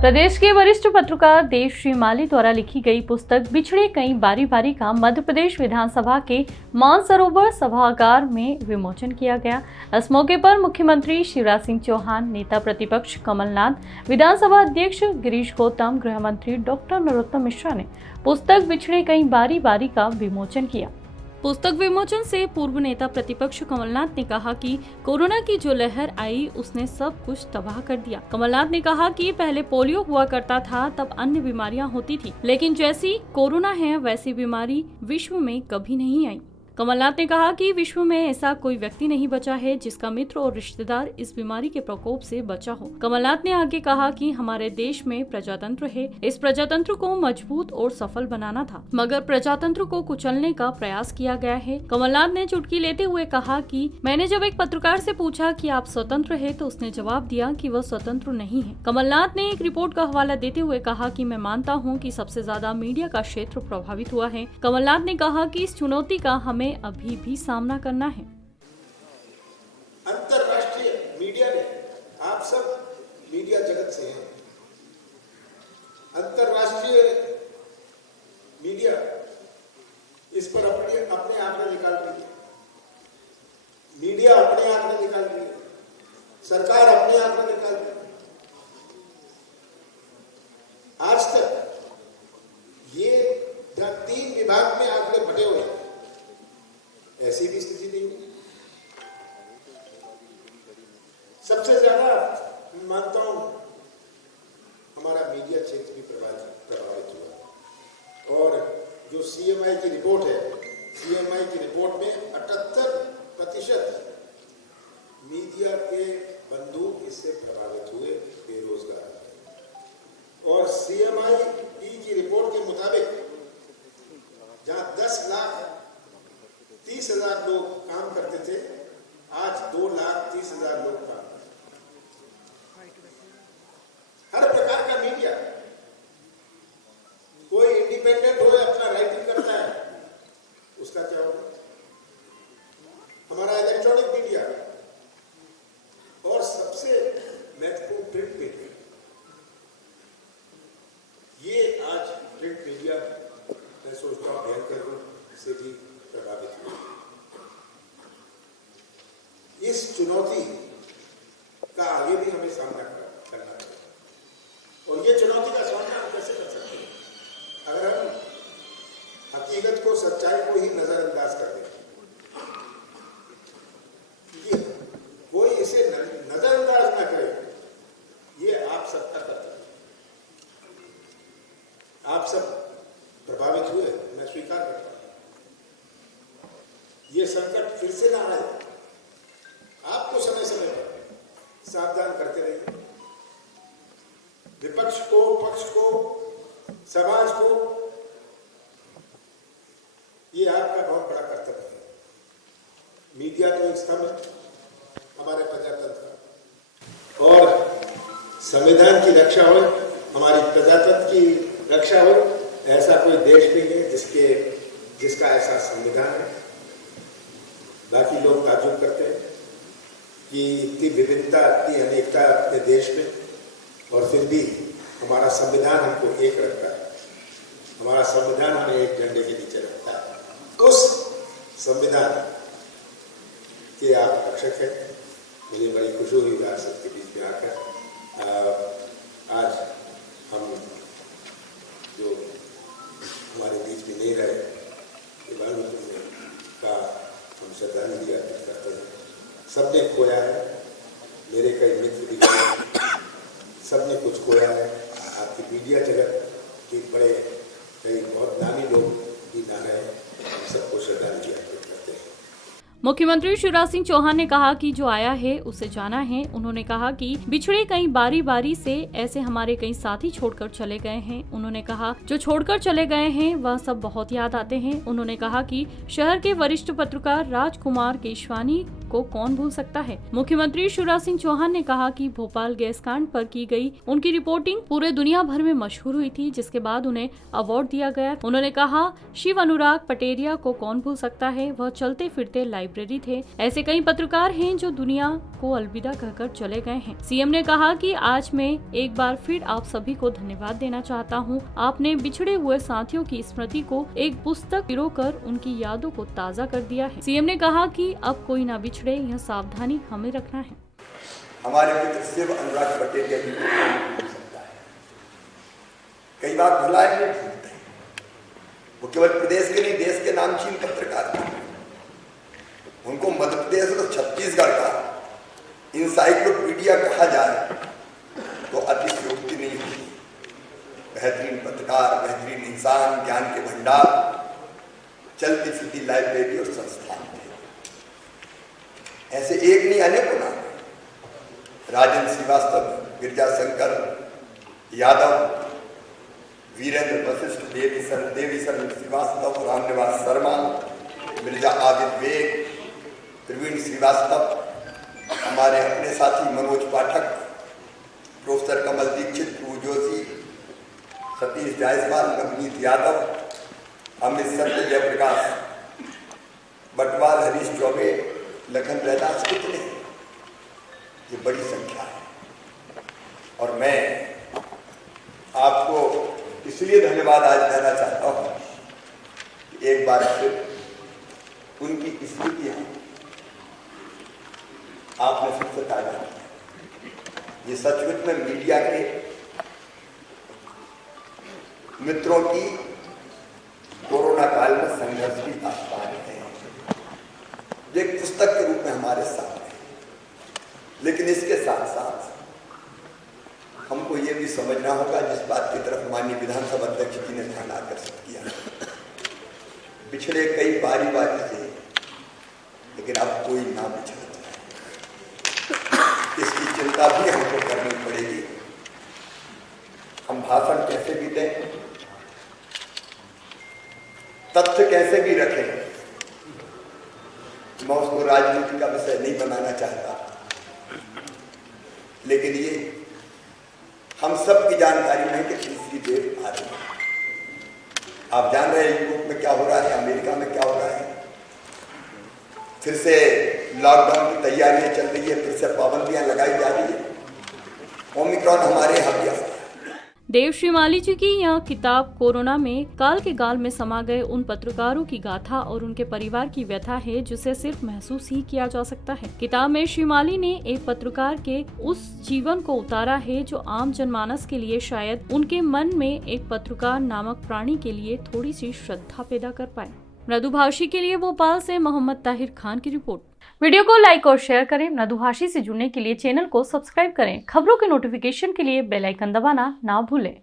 प्रदेश के वरिष्ठ पत्रकार देवश्री माली द्वारा लिखी गई पुस्तक बिछड़े कई बारी बारी का मध्य प्रदेश विधानसभा के मानसरोवर सभागार में विमोचन किया गया। इस मौके पर मुख्यमंत्री शिवराज सिंह चौहान, नेता प्रतिपक्ष कमलनाथ, विधानसभा अध्यक्ष गिरीश गौतम, गृह मंत्री डॉक्टर नरोत्तम मिश्रा ने पुस्तक बिछड़े कई बारी बारी का विमोचन किया। पुस्तक विमोचन से पूर्व नेता प्रतिपक्ष कमलनाथ ने कहा कि कोरोना की जो लहर आई उसने सब कुछ तबाह कर दिया। कमलनाथ ने कहा कि पहले पोलियो हुआ करता था, तब अन्य बीमारियां होती थी, लेकिन जैसी कोरोना है वैसी बीमारी विश्व में कभी नहीं आई। कमलनाथ ने कहा कि विश्व में ऐसा कोई व्यक्ति नहीं बचा है जिसका मित्र और रिश्तेदार इस बीमारी के प्रकोप से बचा हो। कमलनाथ ने आगे कहा कि हमारे देश में प्रजातंत्र है, इस प्रजातंत्र को मजबूत और सफल बनाना था, मगर प्रजातंत्र को कुचलने का प्रयास किया गया है। कमलनाथ ने चुटकी लेते हुए कहा कि मैंने जब एक पत्रकार से पूछा कि आप स्वतंत्र है तो उसने जवाब दिया कि वह स्वतंत्र नहीं है। कमलनाथ ने एक रिपोर्ट का हवाला देते हुए कहा कि मैं मानता हूँ कि सबसे ज्यादा मीडिया का क्षेत्र प्रभावित हुआ है। कमलनाथ ने कहा कि इस चुनौती का हमें अभी भी सामना करना है। अंतरराष्ट्रीय मीडिया ने, आप सब मीडिया जगत से हैं, अंतरराष्ट्रीय मीडिया इस पर अपने आंकड़े निकाल रही है, मीडिया अपने आंकड़े निकाल रही है, सरकार अपने आंकड़े निकाल रही है। आज तक ये 3 विभाग में आंकड़े बटे हुए हैं, ऐसी भी स्थिति नहीं हुई। सबसे ज्यादा मानता हूं हमारा मीडिया क्षेत्र भी प्रभावित हुआ, और जो सीएमआई की रिपोर्ट है, सीएमआई की रिपोर्ट में 78% मीडिया के बंधु इससे प्रभावित हुए, बेरोजगार। और सीएमआई की रिपोर्ट के मुताबिक जहां 10,30,000 लोग काम करते थे, आज 2,30,000 लोग काम करते हैं। हर प्रकार का मीडिया, कोई इंडिपेंडेंट हो, अपना राइटिंग करता है, उसका क्या होगा? हमारा इलेक्ट्रॉनिक मीडिया और सबसे महत्वपूर्ण प्रिंट मीडिया, ये आज प्रिंट मीडिया मैं सोचता हूं भयंकर रूप से भी प्रभावित हुआ। इस चुनौती का आगे भी हमें सामना करना है, और ये चुनौती का सामना हम कैसे कर सकते हैं? अगर हम हकीकत को, सच्चाई को ही नजरअंदाज कर दें, कि कोई इसे नजरअंदाज ना करे, ये आप सबका कर्तव्य है। आप सब प्रभावित हुए, मैं स्वीकार करता हूं। ये संकट फिर से ना आए, आपको समय समय पर सावधान करते रहिए। विपक्ष को, पक्ष को, समाज को, ये आपका बहुत बड़ा कर्तव्य है। मीडिया तो एक स्तंभ है हमारे प्रजातंत्र का, और संविधान की रक्षा हो, हमारी प्रजातंत्र की रक्षा हो, ऐसा कोई देश नहीं है जिसका ऐसा संविधान है। बाकी लोग ताज्जुब करते हैं कि इतनी विविधता, इतनी अनेकता अपने देश में, और फिर भी हमारा संविधान हमको एक रखता है, हमारा संविधान हमें एक झंडे के नीचे रखता है। उस संविधान के आप रक्षक हैं। मुझे बड़ी खुशी हुई आप सबके बीच में आकर। आज हम जो हमारे बीच में नहीं रहे, का हम श्रद्धांजलि अर्पित करते हैं। सबने खोया है, मेरे कई मित्र भी खोए, सबने कुछ खोया है। आपकी मीडिया जगत के बड़े कई बहुत नामी लोग भी ना रहे, हम सबको श्रद्धांजलि अर्पित करते हैं। मुख्यमंत्री शिवराज सिंह चौहान ने कहा कि जो आया है उसे जाना है। उन्होंने कहा कि बिछड़े कई बारी बारी से ऐसे हमारे कई साथी छोड़कर चले गए हैं। उन्होंने कहा जो छोड़कर चले गए हैं वह सब बहुत याद आते हैं। उन्होंने कहा कि शहर के वरिष्ठ पत्रकार राजकुमार केशवानी को कौन भूल सकता है। मुख्यमंत्री शिवराज सिंह चौहान ने कहा कि भोपाल गैस कांड पर की गई उनकी रिपोर्टिंग पूरे दुनिया भर में मशहूर हुई थी, जिसके बाद उन्हें अवार्ड दिया गया। उन्होंने कहा, शिव अनुराग पटेरिया को कौन भूल सकता है, वह चलते फिरते लाइब्रेरी थे। ऐसे कई पत्रकार हैं जो दुनिया को अलविदा कहकर चले गए हैं। सीएम ने कहा कि आज मैं एक बार फिर आप सभी को धन्यवाद देना चाहता हूं। आपने बिछड़े हुए साथियों की स्मृति को एक पुस्तक पिरोकर उनकी यादों को ताज़ा कर दिया है। सीएम ने कहा कि अब कोई ना बिछड़े, यह सावधानी हमें रखना है। हमारे मित्र शिव अनुराग पटेरिया जी को भूल सकता है, कई बार भुलाए नहीं भूलते। वो केवल प्रदेश के नहीं, देश के नामचीन पत्रकार थे। उनको मध्य प्रदेश और छत्तीसगढ़ का इंसाइक्लोपीडिया कहा जाए तो अतिशयोक्ति नहीं होगी। बेहतरीन पत्रकार, बेहतरीन इंसान, ज्ञान के भंडार, चलती फिरती लाइब्रेरी और संस्थान थे। ऐसे एक नहीं अनेकों नाम, राजेंद्र श्रीवास्तव, गिरजाशंकर यादव, वीरेंद्र वशिष्ठ, देवीशरण श्रीवास्तव, रामनिवास शर्मा, मिर्जा आदित्य बेग, प्रवीण श्रीवास्तव, हमारे अपने साथी मनोज पाठक, प्रोफेसर कमल दीक्षित, ध्रुव जोशी, सतीश जायसवाल, नवनीत यादव, अमित सत्य, जयप्रकाश बटवाल, हरीश चौबे, लखन रैदास, कितने, ये बड़ी संख्या है। और मैं आपको इसलिए धन्यवाद आज देना चाहता हूँ कि एक बार फिर उनकी स्मृतियाँ आपने फिर से ताजा की। ये सचमुच में मीडिया के मित्रों की कोरोना काल में संघर्ष की दास्तान है, जो एक पुस्तक के रूप में हमारे सामने है। लेकिन इसके साथ साथ हमको ये भी समझना होगा, जिस बात की तरफ माननीय विधानसभा अध्यक्ष जी ने ध्यान आकर्षित किया, बिछड़े कई बारी बारी से, लेकिन अब कोई ना बिछड़ा। इसकी चिंता भी हमको करनी पड़ेगी। हम भाषण कैसे भी दें, तथ्य कैसे भी रखें, मैं उसको राजनीति का विषय नहीं बनाना चाहता, लेकिन ये हम सब की जानकारी में है कि तीसरी वेव आ रही है। आप जान रहे हैं यूरोप में क्या हो रहा है, अमेरिका में क्या हो रहा है। फिर से लॉकडाउन की तैयारियां चल रही है, फिर से पाबंदियां लगाई जा रही है। ओमिक्रॉन हमारे यहाँ भी आ रहा है। देव श्रीमाली जी की यह किताब कोरोना में काल के गाल में समा गए उन पत्रकारों की गाथा और उनके परिवार की व्यथा है, जिसे सिर्फ महसूस ही किया जा सकता है। किताब में श्रीमाली ने एक पत्रकार के उस जीवन को उतारा है जो आम जनमानस के लिए शायद उनके मन में एक पत्रकार नामक प्राणी के लिए थोड़ी सी श्रद्धा पैदा कर पाए। मृदुभाषी के लिए भोपाल से मोहम्मद ताहिर खान की रिपोर्ट। वीडियो को लाइक और शेयर करें। मृदुभाषी से जुड़ने के लिए चैनल को सब्सक्राइब करें। खबरों के नोटिफिकेशन के लिए बेल आइकन दबाना ना भूलें।